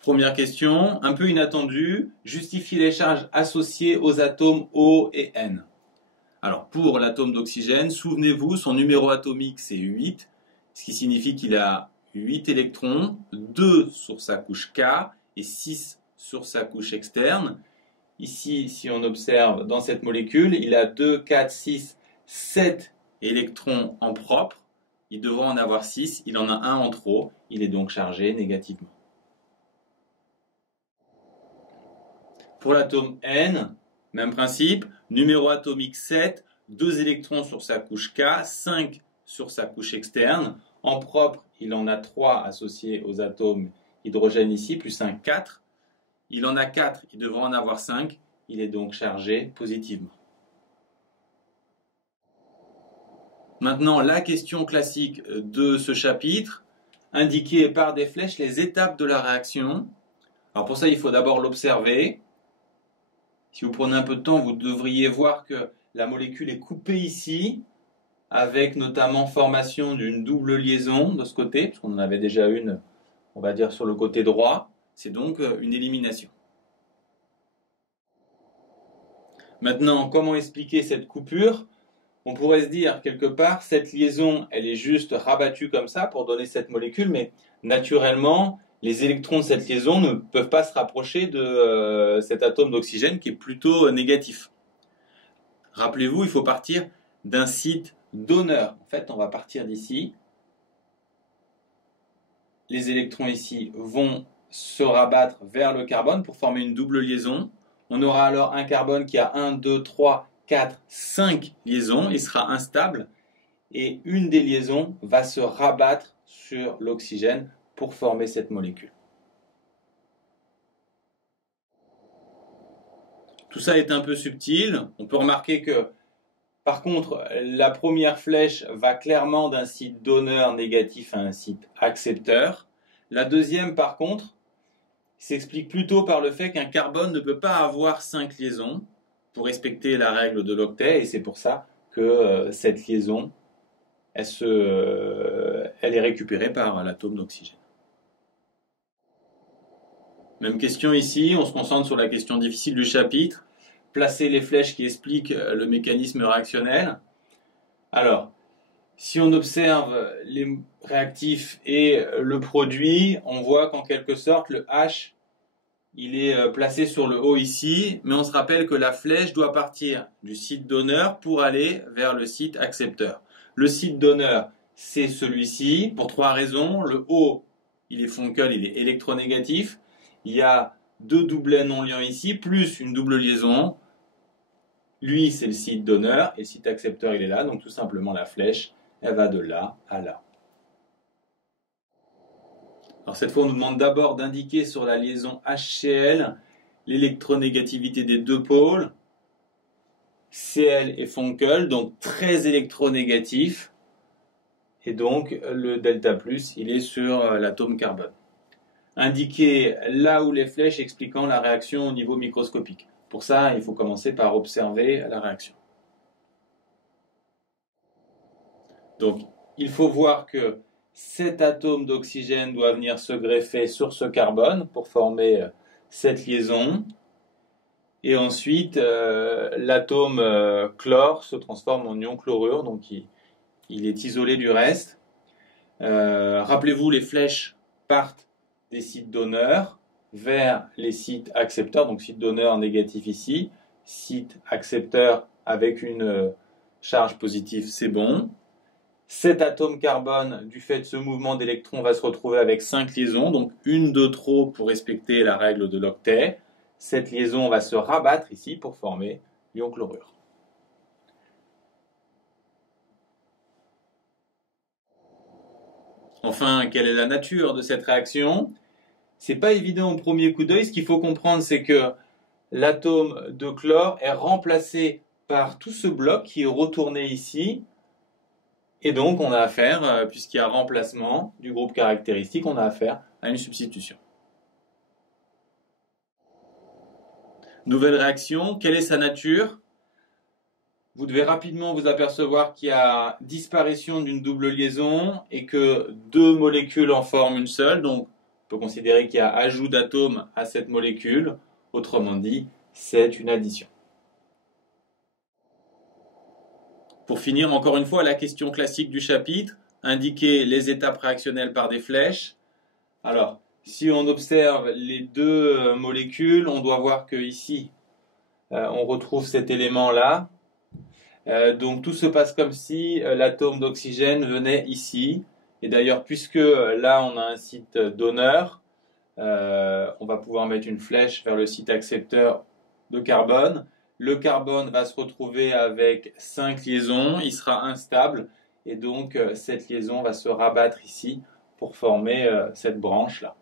Première question, un peu inattendue, justifier les charges associées aux atomes O et N. Alors pour l'atome d'oxygène, souvenez-vous, son numéro atomique c'est 8, ce qui signifie qu'il a 8 électrons, 2 sur sa couche K et 6 sur sa couche externe. Ici, si on observe dans cette molécule, il a 2, 4, 6, 7 électrons en propre. Il devrait en avoir 6, il en a un en trop, il est donc chargé négativement. Pour l'atome N, même principe, numéro atomique 7, 2 électrons sur sa couche K, 5 sur sa couche externe. En propre, il en a 3 associés aux atomes hydrogène ici, plus un 4. Il en a 4, il devrait en avoir 5, il est donc chargé positivement. Maintenant, la question classique de ce chapitre, indiquer par des flèches les étapes de la réaction. Alors pour ça, il faut d'abord l'observer. Si vous prenez un peu de temps, vous devriez voir que la molécule est coupée ici, avec notamment formation d'une double liaison de ce côté, parce qu'on en avait déjà une, on va dire, sur le côté droit. C'est donc une élimination. Maintenant, comment expliquer cette coupure? On pourrait se dire, quelque part, cette liaison, elle est juste rabattue comme ça pour donner cette molécule, mais naturellement, les électrons de cette liaison ne peuvent pas se rapprocher de cet atome d'oxygène qui est plutôt négatif. Rappelez-vous, il faut partir d'un site donneur. En fait, on va partir d'ici. Les électrons ici vont se rabattre vers le carbone pour former une double liaison. On aura alors un carbone qui a 1, 2, 3, 4, 5 liaisons. Il sera instable. Et une des liaisons va se rabattre sur l'oxygène pour former cette molécule. Tout ça est un peu subtil. On peut remarquer que, par contre, la première flèche va clairement d'un site donneur négatif à un site accepteur. La deuxième, par contre, s'explique plutôt par le fait qu'un carbone ne peut pas avoir 5 liaisons pour respecter la règle de l'octet, et c'est pour ça que cette liaison, elle est récupérée par l'atome d'oxygène. Même question ici, on se concentre sur la question difficile du chapitre. Placer les flèches qui expliquent le mécanisme réactionnel. Alors, si on observe les réactifs et le produit, on voit qu'en quelque sorte, le H, il est placé sur le haut ici, mais on se rappelle que la flèche doit partir du site donneur pour aller vers le site accepteur. Le site donneur, c'est celui-ci, pour 3 raisons. Le haut, il est Funkel, il est électronégatif. Il y a 2 doublets non liants ici, plus une double liaison. Lui, c'est le site donneur, et le site accepteur, il est là. Donc tout simplement, la flèche, elle va de là à là. Alors cette fois, on nous demande d'abord d'indiquer sur la liaison HCl l'électronégativité des deux pôles. Cl et Funkel, donc très électronégatif. Et donc le delta plus, il est sur l'atome carbone. Indiquer là où les flèches expliquant la réaction au niveau microscopique. Pour ça, il faut commencer par observer la réaction. Donc, il faut voir que cet atome d'oxygène doit venir se greffer sur ce carbone pour former cette liaison. Et ensuite, l'atome chlore se transforme en ion chlorure, donc il est isolé du reste. Rappelez-vous, les flèches partent des sites donneurs vers les sites accepteurs, donc site donneur négatif ici, site accepteur avec une charge positive, c'est bon. Cet atome carbone, du fait de ce mouvement d'électrons, va se retrouver avec 5 liaisons, donc une de trop pour respecter la règle de l'octet. Cette liaison va se rabattre ici pour former l'ion chlorure. Enfin, quelle est la nature de cette réaction? C'est pas évident au premier coup d'œil. Ce qu'il faut comprendre, c'est que l'atome de chlore est remplacé par tout ce bloc qui est retourné ici. Et donc, on a affaire, puisqu'il y a remplacement du groupe caractéristique, on a affaire à une substitution. Nouvelle réaction, quelle est sa nature? Vous devez rapidement vous apercevoir qu'il y a disparition d'une double liaison et que 2 molécules en forment une seule. Donc, On peut considérer qu'il y a ajout d'atomes à cette molécule. Autrement dit, c'est une addition. Pour finir, encore une fois, la question classique du chapitre, indiquer les étapes réactionnelles par des flèches. Alors, si on observe les deux molécules, on doit voir que ici, on retrouve cet élément-là. Donc tout se passe comme si l'atome d'oxygène venait ici. Et d'ailleurs, puisque là, on a un site donneur, on va pouvoir mettre une flèche vers le site accepteur de carbone. Le carbone va se retrouver avec 5 liaisons, il sera instable. Et donc, cette liaison va se rabattre ici pour former cette branche-là.